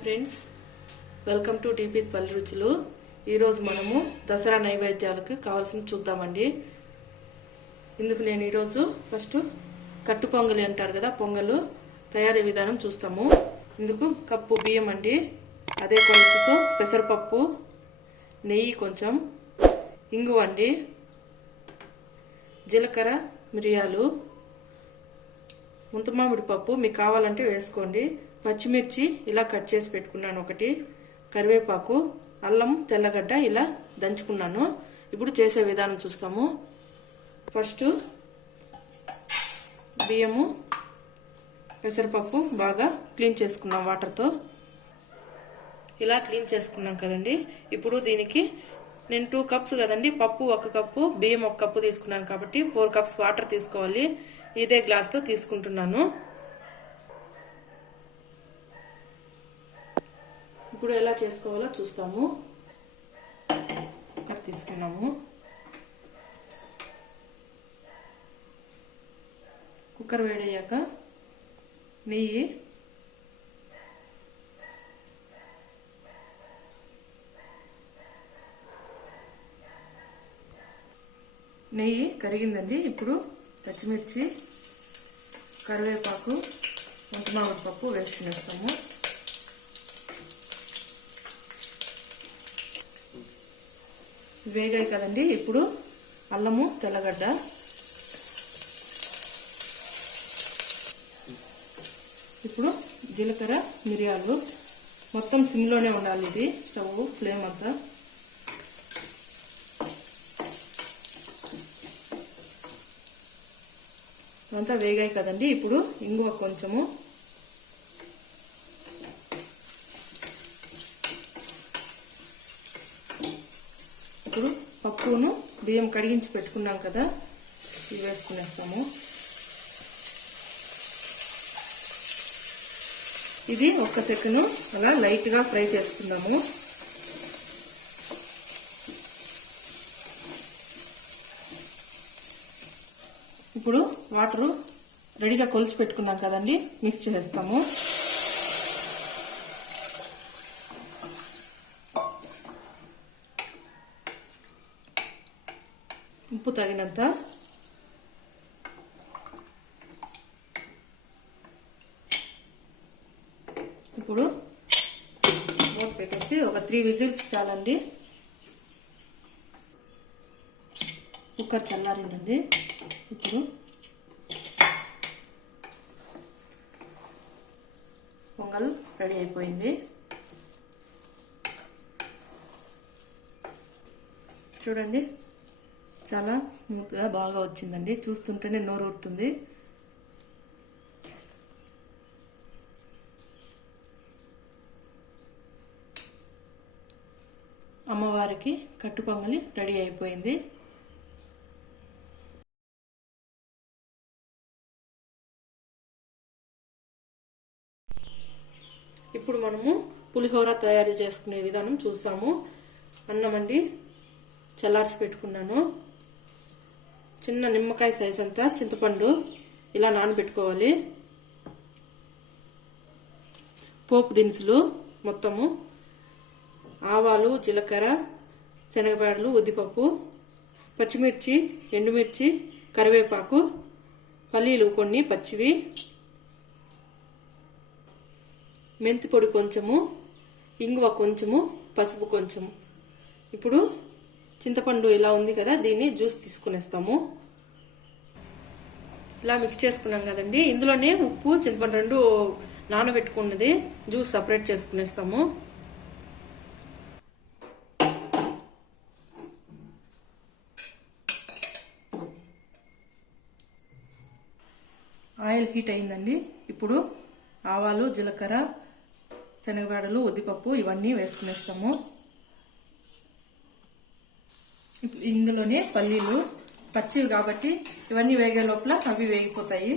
Friends, welcome to టీపీస్ పల్లి రుచులు. ఈరోజు మనము దసరా నైవేద్యాలకు కావాల్సింది చూద్దామండి. ఇందుకు నేను ఈరోజు ఫస్ట్ కట్టు పొంగలి అంటారు కదా, పొంగలు తయారీ విధానం చూస్తాము. ఇందుకు కప్పు బియ్యం అండి, అదే కొలతతో పెసరపప్పు, నెయ్యి కొంచెం, ఇంగువ అండి, జీలకర్ర, మిరియాలు, ముంతమామిడి పప్పు మీకు కావాలంటే వేసుకోండి, పచ్చిమిర్చి ఇలా కట్ చేసి పెట్టుకున్నాను ఒకటి, కరివేపాకు, అల్లం, తెల్లగడ్డ ఇలా దంచుకున్నాను. ఇప్పుడు చేసే విధానం చూస్తాము. ఫస్ట్ బియ్యము, పెసరపప్పు బాగా క్లీన్ చేసుకున్నాం వాటర్తో. ఇలా క్లీన్ చేసుకున్నాం కదండి. ఇప్పుడు దీనికి నేను 2 కప్స్ కదండి, పప్పు 1 కప్పు, బియ్యం 1 కప్పు తీసుకున్నాను కాబట్టి 4 కప్స్ వాటర్ తీసుకోవాలి. ఇదే గ్లాస్తో తీసుకుంటున్నాను. ఇప్పుడు ఎలా చేసుకోవాలో చూస్తాము. కుక్కర్ తీసుకున్నాము. కుక్కర్ వేడయ్యాక నెయ్యి, నెయ్యి కరిగిందండి. ఇప్పుడు పచ్చిమిర్చి, కరివేపాకు, ముంతమామిడి పప్పు వేసుకునేస్తాము. వేగాయి కదండి. ఇప్పుడు అల్లము, తెల్లగడ్డ, ఇప్పుడు జీలకర్ర, మిరియాలు, మొత్తం సిమ్లోనే ఉండాలి ఇది స్టవ్ ఫ్లేమ్ అంతా. అంతా వేగాయి కదండి. ఇప్పుడు ఇంగువ కొంచెము, ఇప్పుడు పప్పును బియ్యం కడిగించి పెట్టుకున్నాం కదా, ఇవి వేసుకునేస్తాము. ఇది 1 సెకండ్ అలా లైట్ గా ఫ్రై చేసుకుందాము. ఇప్పుడు వాటర్ రెడీగా కొలిచి పెట్టుకున్నాం కదండి, మిక్స్ చేస్తాము. ఉప్పు తగినంత, ఇప్పుడు మూత పెట్టేసి ఒక 3 విజిల్స్ చాలండి. కుక్కర్ చల్లారిందండి. ఇప్పుడు పొంగల్ రెడీ అయిపోయింది. చూడండి, చాలా స్మూత్ గా బాగా వచ్చిందండి. చూస్తుంటేనే నోరు ఊరుతుంది. అమ్మవారికి కట్టు పొంగలి రెడీ అయిపోయింది. ఇప్పుడు మనము పులిహోర తయారు చేసుకునే విధానం చూస్తాము. అన్నం అండి చల్లార్చి పెట్టుకున్నాను. చిన్న నిమ్మకాయ సైజ్ అంతా చింతపండు ఇలా నానబెట్టుకోవాలి. పోపు దినుసులు మొత్తము ఆవాలు, జీలకర్ర, శనగపాడలు, ఉద్దిపప్పు, పచ్చిమిర్చి, ఎండుమిర్చి, కరివేపాకు, పల్లీలు కొన్ని పచ్చివి, మెంతి పొడి కొంచెము, ఇంగువ కొంచెము, పసుపు కొంచెము. ఇప్పుడు చింతపండు ఇలా ఉంది కదా, దీన్ని జ్యూస్ తీసుకునేస్తాము. ఇలా మిక్స్ చేసుకున్నాం కదండి. ఇందులోనే ఉప్పు, చింతపండు 2 నానబెట్టుకున్నది జ్యూస్ సపరేట్ చేసుకునేస్తాము. ఆయిల్ హీట్ అయిందండి. ఇప్పుడు ఆవాలు, జీలకర్ర, శనగపాడలు, ఉద్దిపప్పు ఇవన్నీ వేసుకునేస్తాము. ఇందులోనే పల్లీలు పచ్చివి కాబట్టి ఇవన్నీ వేగే లోపల అవి వేగిపోతాయి.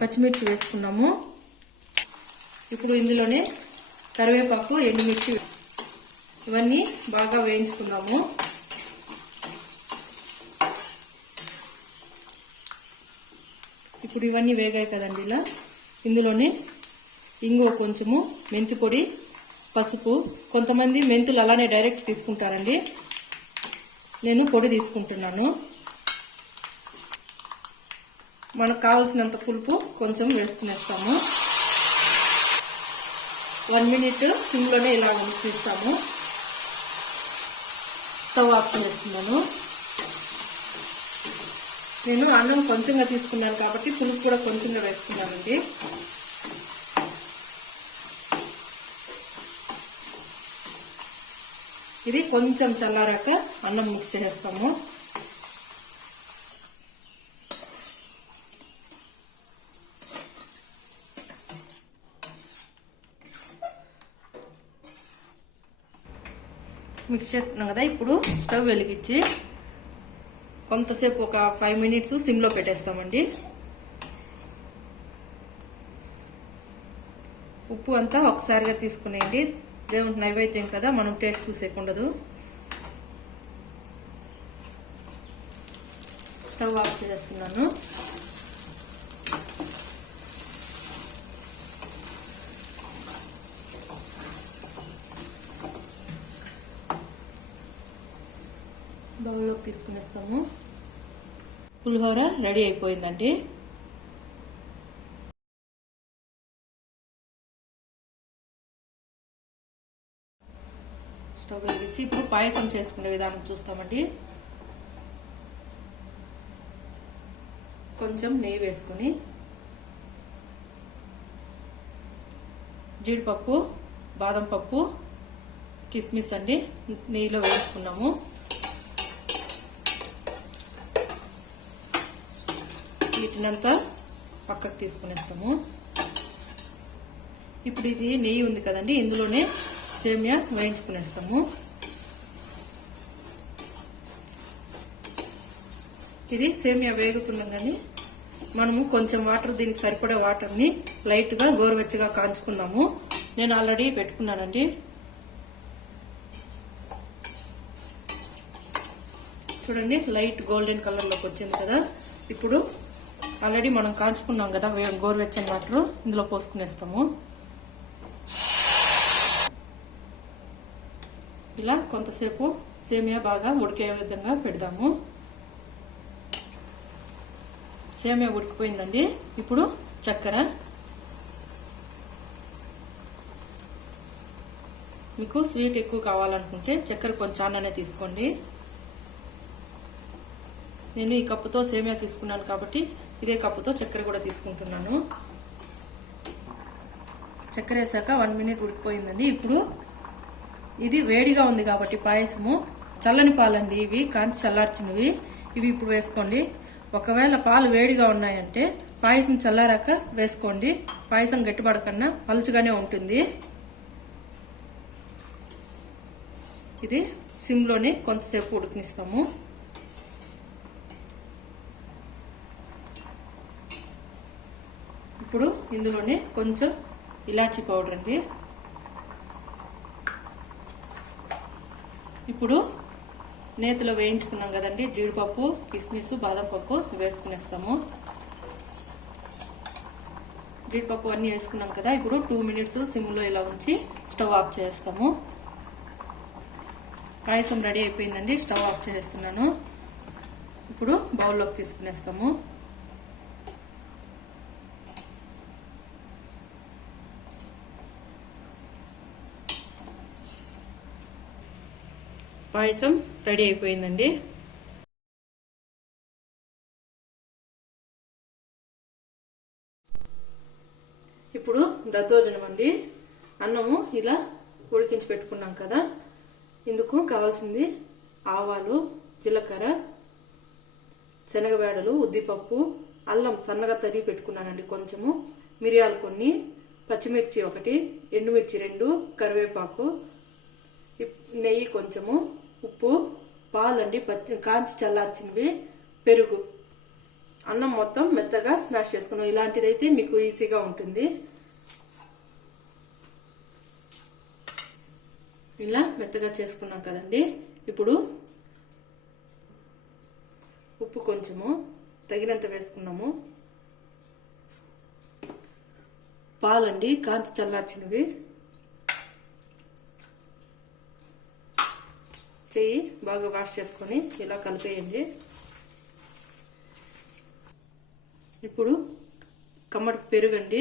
పచ్చిమిర్చి వేసుకున్నాము. ఇప్పుడు ఇందులోనే కరివేపాకు, ఎండుమిర్చి ఇవన్నీ బాగా వేయించుకున్నాము. ఇప్పుడు ఇవన్నీ వేగాయి కదండి. ఇలా ఇందులోనే ఇంగువ కొంచెము, మెంతి పొడి, పసుపు. కొంతమంది మెంతులు అలానే డైరెక్ట్ తీసుకుంటారండి, నేను పొడి తీసుకుంటున్నాను. మనకు కావాల్సినంత పులుపు కొంచెం వేసుకునేస్తాము. 1 మినిట్ సిమ్లోనే ఇలా ఉడికిస్తాము. స్టవ్ ఆఫ్ చేస్తున్నాను. నేను అన్నం కొంచెంగా తీసుకున్నాను కాబట్టి పులుపు కూడా కొంచెంగా వేసుకున్నానండి. ఇది కొంచెం చల్లారాక అన్నం మిక్స్ చేస్తాము. మిక్స్ చేసుకున్నాం కదా, ఇప్పుడు స్టవ్ వెలిగించి కొంతసేపు ఒక 5 మినిట్స్ సిమ్లో పెట్టేస్తామండి. ఉప్పు అంతా ఒకసారిగా తీసుకునేయండి, దేవునికి నైవేద్యం కదా, మనం టేస్ట్ చూసేకుండదు. స్టవ్ ఆఫ్ చేస్తున్నాను. బౌల్లోకి తీసుకునేస్తాము. పులిహోర రెడీ అయిపోయిందండి. స్టవ్ వెలిగించి ఇప్పుడు పాయసం చేసుకునే విధానం చూస్తామండి. కొంచెం నెయ్యి వేసుకుని జీడిపప్పు, బాదం పప్పు, కిస్మిస్ అండి నెయ్యిలో వేయించుకున్నాము. వీటినంతా పక్కకు తీసుకునేస్తాము. ఇప్పుడు ఇది నెయ్యి ఉంది కదండి, ఇందులోనే సేమియా వేయించుకునేస్తాము. ఇది సేమియా వేగుతుండగానే మనము కొంచెం వాటర్, దీనికి సరిపడే వాటర్ని లైట్గా గోరువెచ్చగా కాంచుకుందాము. నేను ఆల్రెడీ పెట్టుకున్నానండి. చూడండి, లైట్ గోల్డెన్ కలర్లోకి వచ్చింది కదా. ఇప్పుడు ఆల్రెడీ మనం కాంచుకున్నాం కదా గోరువెచ్చని వాటర్, ఇందులో పోసుకునేస్తాము. ఇలా కొంతసేపు సేమియా బాగా ఉడికే విధంగా పెడదాము. సేమియా ఉడికిపోయిందండి. ఇప్పుడు చక్కెర, మీకు స్వీట్ ఎక్కువ కావాలనుకుంటే చక్కెర కొంచెం అన్ననే తీసుకోండి. నేను ఈ కప్పుతో సేమియా తీసుకున్నాను కాబట్టి ఇదే కప్పుతో చక్కెర కూడా తీసుకుంటున్నాను. చక్కెర వేసాక 1 మినిట్ ఉడికిపోయిందండి. ఇప్పుడు ఇది వేడిగా ఉంది కాబట్టి పాయసము, చల్లని పాలండి ఇవి, కాంచి చల్లార్చినవి. ఇవి ఇప్పుడు వేసుకోండి. ఒకవేళ పాలు వేడిగా ఉన్నాయంటే పాయసం చల్లారాక వేసుకోండి. పాయసం గట్టిపడకన్నా పలుచగానే ఉంటుంది. ఇది సిమ్లోనే కొంతసేపు ఉడికినిస్తాము. ఇప్పుడు ఇందులోనే కొంచెం ఇలాచీ పౌడర్ అండి. ఇప్పుడు నేతిలో వేయించుకున్నాం కదండి జీడిపప్పు, కిస్మిస్, బాదం పప్పు వేసుకునేస్తాము. జీడిపప్పు అన్నీ వేసుకున్నాం కదా. ఇప్పుడు 2 మినిట్స్ సిమ్లో ఇలా ఉంచి స్టవ్ ఆఫ్ చేస్తాము. పాయసం రెడీ అయిపోయిందండి. స్టవ్ ఆఫ్ చేస్తున్నాను. ఇప్పుడు బౌల్లోకి తీసుకునేస్తాము. పాయసం రెడీ అయిపోయిందండి. ఇప్పుడు దద్దోజనం అండి. అన్నము ఇలా ఉడికించి పెట్టుకున్నాం కదా, ఇందుకు కావాల్సింది ఆవాలు, జీలకర్ర, శనగబేడలు, ఉద్దిపప్పు, అల్లం సన్నగా తరిగి పెట్టుకున్నానండి కొంచెము, మిరియాలు కొన్ని, పచ్చిమిర్చి 1, ఎండుమిర్చి 2, కరివేపాకు, నెయ్యి కొంచెము, ఉప్పు, పాలండి కాంచి చల్లార్చినవి, పెరుగు. అన్నం మొత్తం మెత్తగా స్మాష్ చేసుకున్నాం. ఇలాంటిదైతే మీకు ఈజీగా ఉంటుంది. ఇలా మెత్తగా చేసుకున్నాం కదండి. ఇప్పుడు ఉప్పు కొంచెము తగినంత వేసుకున్నాము. పాలండి, కాంచి చల్లార్చినవి. చెయ్యి బాగా వాష్ చేసుకొని ఇలా కలిపేయండి. ఇప్పుడు కమ్మటి పెరుగండి.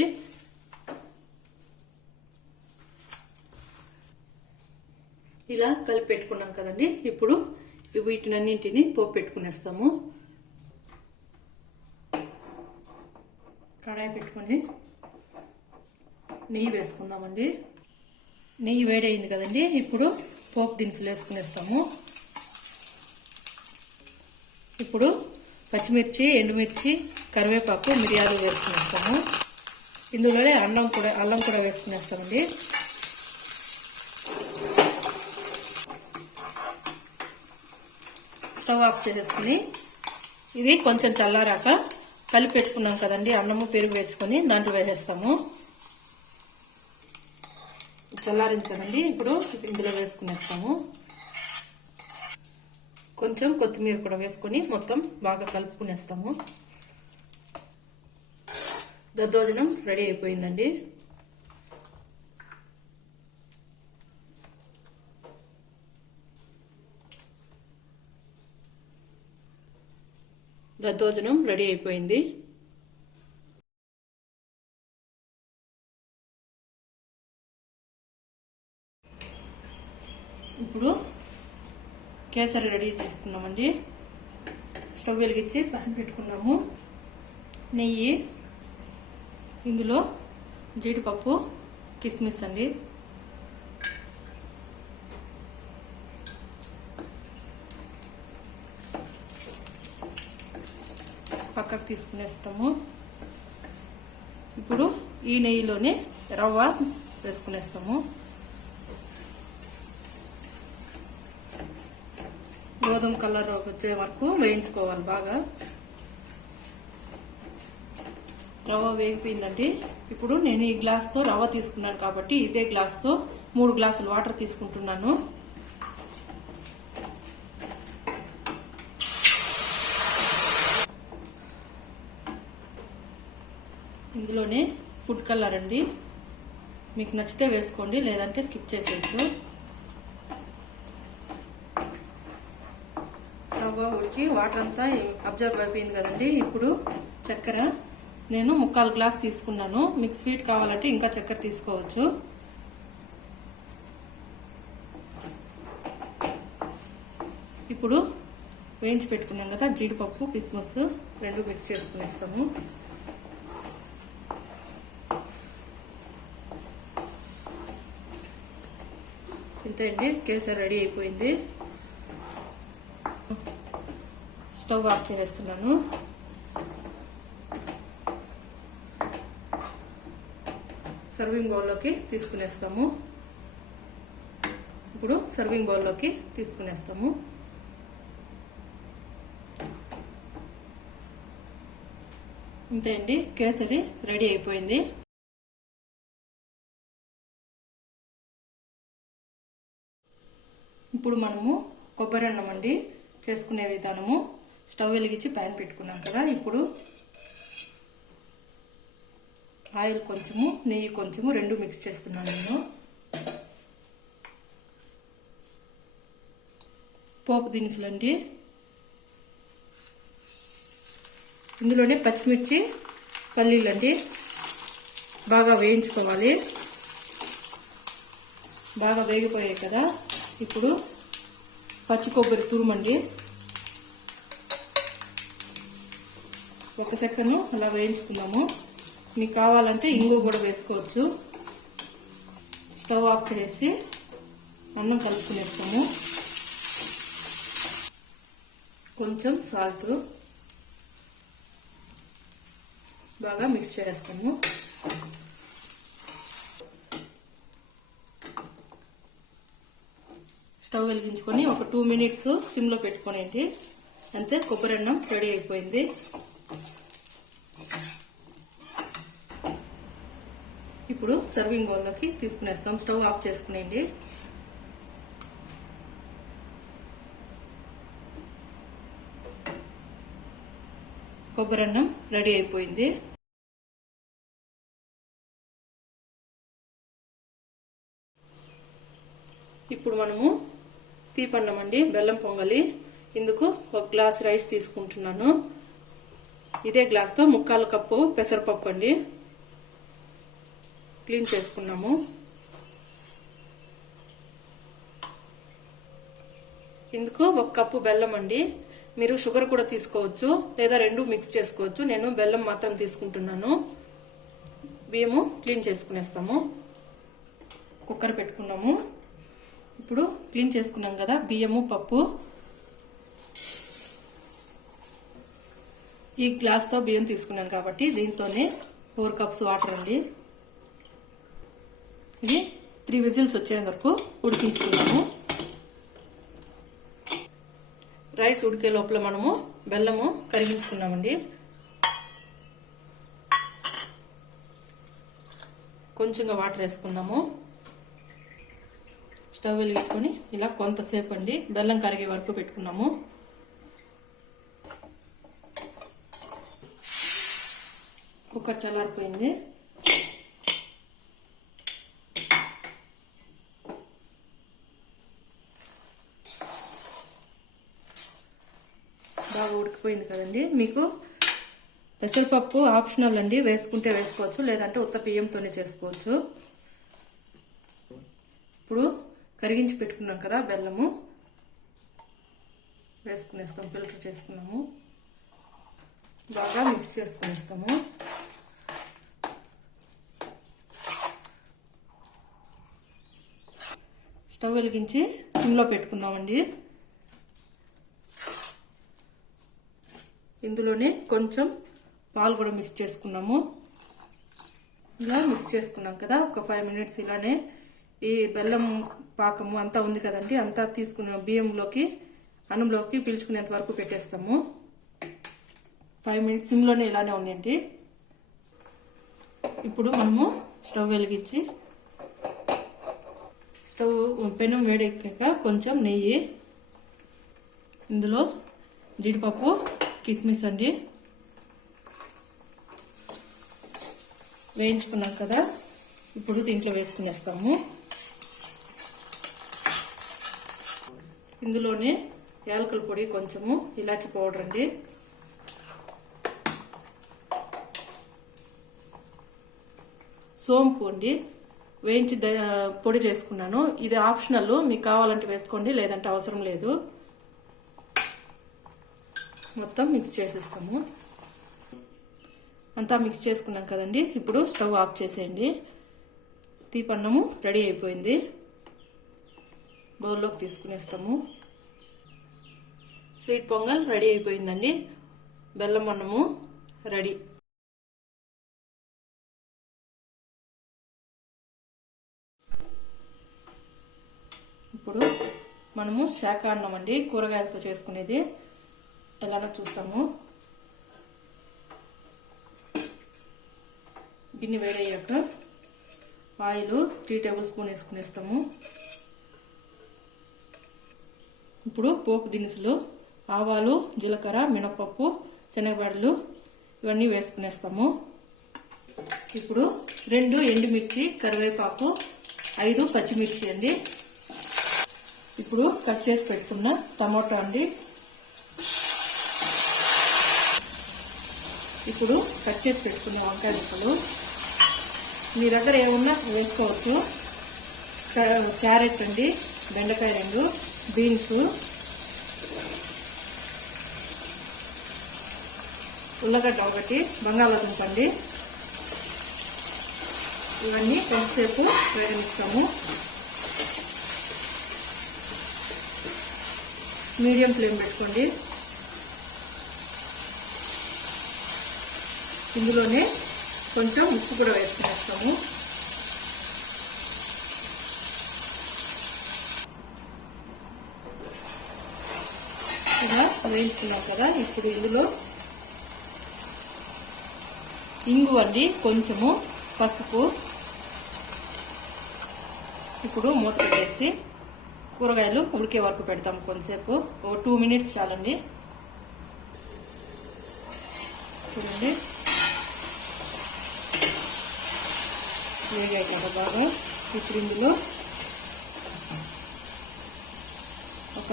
ఇలా కలిపి పెట్టుకున్నాం కదండి. ఇప్పుడు వీటినన్నింటినీ పోపు పెట్టుకునేస్తాము. కడాయి పెట్టుకొని నెయ్యి వేసుకుందామండి. నెయ్యి వేడైంది కదండి. ఇప్పుడు పోపు దినుసులు వేసుకునేస్తాము. ఇప్పుడు పచ్చిమిర్చి, ఎండుమిర్చి, కరివేపాకు, మిరియాలు వేసుకునేస్తాము. ఇందులోనే అల్లం కూడా వేసుకునేస్తామండి. స్టవ్ ఆఫ్ చేసేసుకుని ఇవి కొంచెం చల్లారాక కలిపి పెట్టుకున్నాం కదండి, అన్నము పెరుగు వేసుకొని దాంట్లో వేసేస్తాము. చల్లారించదండి. ఇప్పుడు ఇందులో వేసుకునేస్తాము. కొంచెం కొత్తిమీర కూడా వేసుకొని మొత్తం బాగా కలుపుకునేస్తాము. దద్దోజనం రెడీ అయిపోయిందండి. దద్దోజనం రెడీ అయిపోయింది. ఇప్పుడు కేసరి రెడీ చేసుకున్నామండి. స్టవ్ వెలిగించి ప్యాన్ పెట్టుకున్నాము. నెయ్యి, ఇందులో జీడిపప్పు, కిస్మిస్ అండి. పక్కకు తీసుకునేస్తాము. ఇప్పుడు ఈ నెయ్యిలోనే రవ్వ వేసుకునేస్తాము. గోధుమ కలర్ వచ్చే వరకు వేయించుకోవాలి బాగా. రవ్వ వేగిపోయిందండి. ఇప్పుడు నేను ఈ గ్లాస్తో రవ్వ తీసుకున్నాను కాబట్టి ఇదే గ్లాస్తో 3 గ్లాసులు వాటర్ తీసుకుంటున్నాను. ఇందులోనే ఫుడ్ కలర్ అండి. మీకు నచ్చితే వేసుకోండి, లేదంటే స్కిప్ చేసేయచ్చు. రవ్వ ఉడికి వాటర్ అంతా అబ్జర్వ్ అయిపోయింది కదండి. ఇప్పుడు చక్కెర నేను 3/4 గ్లాస్ తీసుకున్నాను. మీకు స్వీట్ కావాలంటే ఇంకా చక్కెర తీసుకోవచ్చు. ఇప్పుడు వేయించి పెట్టుకున్నాం కదా జీడిపప్పు, కిస్మిస్ 2 మిక్స్ చేసుకునేస్తాము. ఇంతే అండి, కేసరి రెడీ అయిపోయింది. స్టవ్ ఆఫ్ చేస్తున్నాను. సర్వింగ్ బౌల్లోకి తీసుకునేస్తాము. ఇప్పుడు సర్వింగ్ బౌల్లోకి తీసుకునేస్తాము. ఇంతే అండి, కేసరి రెడీ అయిపోయింది. ఇప్పుడు మనము కొబ్బరి అన్నం అండి చేసుకునే విధానము. స్టవ్ వెలిగించి ప్యాన్ పెట్టుకున్నాం కదా. ఇప్పుడు ఆయిల్ కొంచెము, నెయ్యి కొంచెము 2 మిక్స్ చేస్తున్నాను నేను. పోపు దినుసులు అండి. ఇందులోనే పచ్చిమిర్చి, పల్లీలు అండి బాగా వేయించుకోవాలి. బాగా వేగిపోయాయి కదా. ఇప్పుడు పచ్చి కొబ్బరి తురుమండి. 1 సెకండ్ అలా వేయించుకున్నాము. మీకు కావాలంటే ఇంగు కూడా వేసుకోవచ్చు. స్టవ్ ఆఫ్ చేసి అన్నం కలుపుకునేస్తాము. కొంచెం సాల్ట్ బాగా మిక్స్ చేస్తాము. స్టవ్ వెలిగించుకొని ఒక 2 మినిట్స్ సిమ్లో పెట్టుకోనండి. అంతే, కొబ్బరి అన్నం రెడీ అయిపోయింది. ఇప్పుడు సర్వింగ్ బౌల్లోకి తీసుకునేస్తాం. Stove off చేసుకునేయండి. కొబ్బరి అన్నం రెడీ అయిపోయింది. ఇప్పుడు మనము తీపన్నం అండి, బెల్లం పొంగలి. ఇందుకు 1 గ్లాస్ రైస్ తీసుకుంటున్నాను. ఇదే గ్లాస్తో 3/4 కప్పు పెసరపప్పు అండి. క్లీన్ చేసుకున్నాము. ఇందుకు 1 కప్పు బెల్లం అండి. మీరు షుగర్ కూడా తీసుకోవచ్చు, లేదా 2 మిక్స్ చేసుకోవచ్చు. నేను బెల్లం మాత్రం తీసుకుంటున్నాను. బియ్యము క్లీన్ చేసుకునేస్తాము. కుక్కర్ పెట్టుకున్నాము. ఇప్పుడు క్లీన్ చేసుకున్నాం కదా బియ్యము, పప్పు. ఈ గ్లాస్తో బియ్యం తీసుకున్నాను కాబట్టి దీంతోనే 4 కప్స్ వాటర్ అండి. ఇది 3 విజిల్స్ వచ్చేంత వరకు ఉడికించుకున్నాము. రైస్ ఉడికే లోపల మనము బెల్లము కరిగించుకున్నామండి. కొంచెంగా వాటర్ వేసుకుందాము. స్టవ్ వెలిగించుకొని ఇలా కొంతసేపు అండి బెల్లం కరిగే వరకు పెట్టుకున్నాము. కుక్కర్ చల్లారిపోయింది. బాగా ఉడికిపోయింది కదండి. మీకు పెసరపప్పు ఆప్షనల్ అండి, వేసుకుంటే వేసుకోవచ్చు, లేదంటే ఉత్త బియ్యంతోనే చేసుకోవచ్చు. ఇప్పుడు కరిగించి పెట్టుకున్నాం కదా బెల్లము వేసుకునేస్తాం. ఫిల్టర్ చేసుకున్నాము. బాగా మిక్స్ చేసుకునేస్తాము. స్టవ్ వెలిగించి సిమ్లో పెట్టుకుందామండి. ఇందులోనే కొంచెం పాలు కూడా మిక్స్ చేసుకున్నాము. ఇలా మిక్స్ చేసుకున్నాం కదా, ఒక 5 మినిట్స్ ఇలానే ఈ బెల్లం పాకము అంతా ఉంది కదండి, అంతా తీసుకున్న బియ్యంలోకి అన్నంలోకి పీల్చుకునేంత వరకు పెట్టేస్తాము. 5 మినిట్స్ సిమ్లోనే ఇలానే ఉండండి. ఇప్పుడు మనము స్టవ్ వెలిగించి స్టవ్ పెనం వేడెక్కాక కొంచెం నెయ్యి, ఇందులో జీడిపప్పు, కిస్మిస్ అండి వేయించుకున్నాం కదా, ఇప్పుడు దీంట్లో వేసుకునేస్తాము. ఇందులోనే యాలకుల పొడి, కొంచెము ఇలాచి పౌడర్ అండి, సోంపు అండి వేయించి పొడి చేసుకున్నాను. ఇది ఆప్షనల్, మీకు కావాలంటే వేసుకోండి, లేదంటే అవసరం లేదు. మొత్తం మిక్స్ చేసేస్తాము. అంతా మిక్స్ చేసుకున్నాం కదండి. ఇప్పుడు స్టవ్ ఆఫ్ చేసేయండి. తీపన్నము రెడీ అయిపోయింది. బౌల్లోకి తీసుకునేస్తాము. స్వీట్ పొంగల్ రెడీ అయిపోయిందండి. బెల్లం అన్నము రెడీ. ఇప్పుడు మనము శాకాన్నం అండి, కూరగాయలతో చేసుకునేది, ఎలానో చూస్తాము. గిన్నె వేడయ్యాక ఆయిల్ 3 టేబుల్ స్పూన్ వేసుకునేస్తాము. ఇప్పుడు పోపు దినుసులు, ఆవాలు, జీలకర్ర, మినపప్పు, శనగబెడలు ఇవన్నీ వేసుకునేస్తాము. ఇప్పుడు 2 ఎండుమిర్చి, కరివేపాకు, 5 పచ్చిమిర్చి అండి. ఇప్పుడు కట్ చేసి పెట్టుకున్న టమాటో అండి. ఇప్పుడు కట్ చేసి పెట్టుకున్న వంకాయ ముక్కలు, మీ దగ్గర ఏమన్నా వేసుకోవచ్చు. క్యారెట్ అండి, బెండకాయ 2, బీన్స్, ఉల్లగడ్డ 1, బంగాళాదుంప అండి. ఇవన్నీ కొంతసేపు వేగనిస్తాము. మీడియం ఫ్లేమ్ పెట్టుకోండి. ఇందులోనే కొంచెం ఉప్పు కూడా వేసుకునేస్తాము. ఇలా వేయించుకున్నాం కదా, ఇప్పుడు ఇందులో ఇంగు అండి, కొంచెము పసుపు. ఇప్పుడు మూత పెట్టేసి కూరగాయలు ఉడికే వరకు పెడతాము. కొంతసేపు, ఒక 2 మినిట్స్ చాలండి. చూడండి వేగాయి కదా బాగా. ఇప్పుడు ఇందులో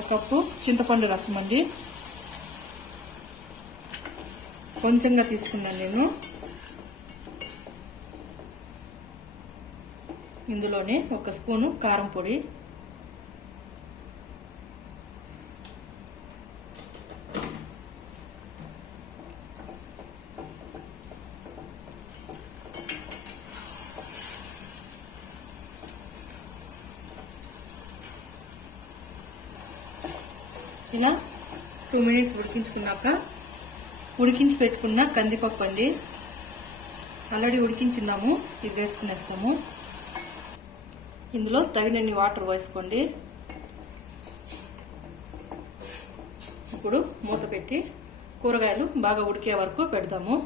ఒక కప్పు చింతపండు రసం అండి, కొంచెంగా తీసుకున్నాను నేను. ఇందులోనే ఒక స్పూను కారం పొడి, ఇలా 2 మినిట్స్ ఉడికించుకున్నాక ఉడికించి పెట్టుకున్న కందిపప్పు అండి, ఆల్రెడీ ఉడికించున్నాము, ఇది వేసుకునేస్తాము. ఇందులో తగినన్ని వాటర్ వేసుకోండి. ఇప్పుడు మూత పెట్టి కూరగాయలు బాగా ఉడికే వరకు పెడదాము.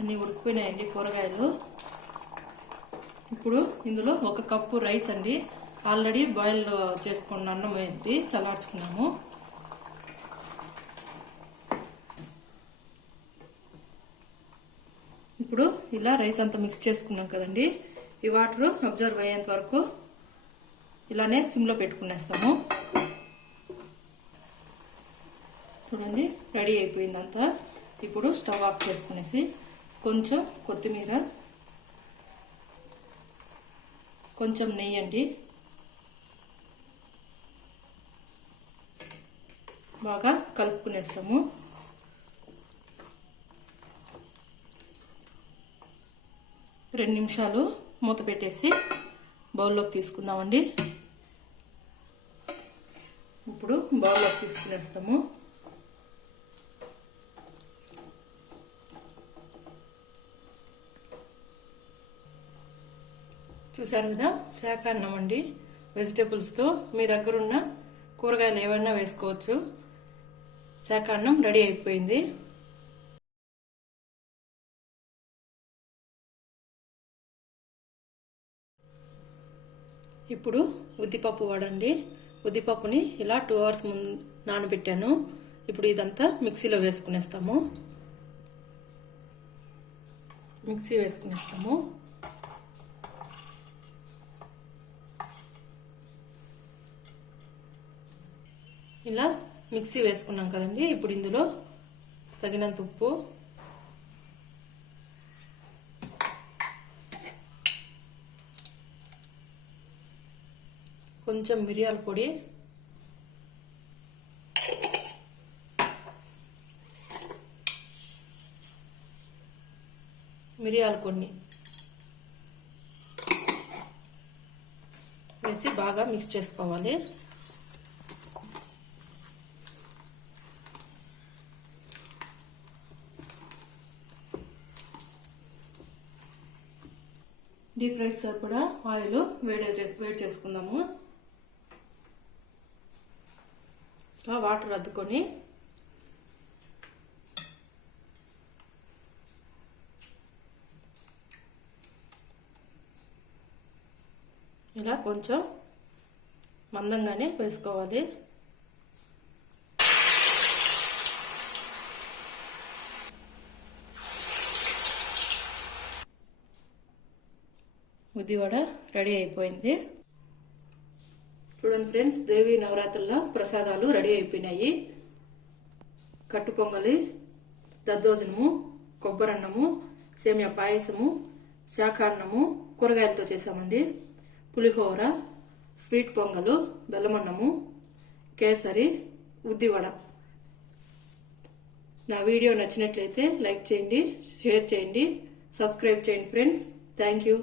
అన్నీ ఉడికిపోయినాయండి కూరగాయలు. ఇప్పుడు ఇందులో ఒక కప్పు రైస్ అండి, ఆల్రెడీ బాయిల్ చేసుకున్న అన్నం వేసి చల్లార్చుకున్నాము. ఇప్పుడు ఇలా రైస్ అంతా మిక్స్ చేసుకున్నాం కదండి, ఈ వాటర్ అబ్జర్వ్ అయ్యేంత వరకు ఇలానే సిమ్లో పెట్టుకునేస్తాము. చూడండి రెడీ అయిపోయిందంతా. ఇప్పుడు స్టవ్ ఆఫ్ చేసుకునేసి కొంచెం కొత్తిమీర, కొంచెం నెయ్యి అండి, బాగా కలుపుకునేస్తాము. రెండు నిమిషాలు మూత పెట్టేసి బౌల్లోకి తీసుకుందామండి. ఇప్పుడు బౌల్లోకి తీసుకునేస్తాము. చూసారు కదా, శాకాన్నం అండి, వెజిటేబుల్స్తో. మీ దగ్గరున్న కూరగాయలు ఏవైనా వేసుకోవచ్చు. శాకాన్నం రెడీ అయిపోయింది. ఇప్పుడు ఉద్దిపప్పు వాడండి. ఉద్దిపప్పుని ఇలా 2 అవర్స్ ముందు నానబెట్టాను. ఇప్పుడు ఇదంతా మిక్సీలో వేసుకునేస్తాము. మిక్సీ వేసుకునేస్తాము. ఇలా మిక్సీ వేసుకున్నాం కదండి, ఇప్పుడు ఇందులో తగినంత ఉప్పు, కొంచెం మిరియాల పొడి, మిరియాలు కొన్ని వేసి బాగా మిక్స్ చేసుకోవాలి. డీప్ ఫ్రైకి సరిపడా ఆయిల్ వేడి చేసుకుందాము. వాటర్ అద్దుకొని ఇలా కొంచెం మందంగానే వేసుకోవాలి. ఉద్దివడ రెడీ అయిపోయింది. చూడండి ఫ్రెండ్స్, దేవి నవరాత్రుల్లో ప్రసాదాలు రెడీ అయిపోయినాయి. కట్టు పొంగలి, దద్దోజనము, కొబ్బరన్నము, సేమియా పాయసము, శాకాన్నము కూరగాయలతో చేసామండి, పులిహోర, స్వీట్ పొంగలు, బెల్లమన్నము, కేసరి, ఉద్దివడ. నా వీడియో నచ్చినట్లయితే లైక్ చేయండి, షేర్ చేయండి, సబ్స్క్రైబ్ చేయండి ఫ్రెండ్స్. Thank you.